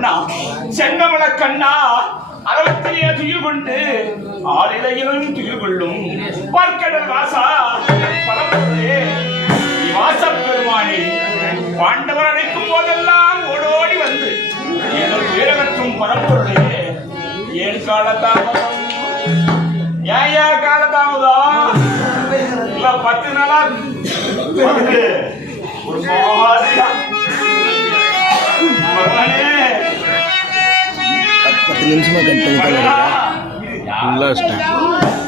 கண்ணா சென்னமல கண்ணா அறவத்திலே துயில் கொண்டு ஆளிலையிலும் துயில் கொள்ளும் பார்க்கடல் வாசா பரம்பொருளே வாச பெருமானே பாண்டவர் அழைக்கும் போதெல்லாம் ஓடோடி வந்து ஏதோ வீரகற்றும் பரம்பொருளே ஏன் காலதாமதம்? ஏன் காலதாமதம்? இல்ல பத்து நாளா ஒரு மாதிரியா பகவானே பத்து நிமிஷமா கட் பண்ணிட்டு பகவானா, ஃபுல்லாக வச்சிட்டேன்.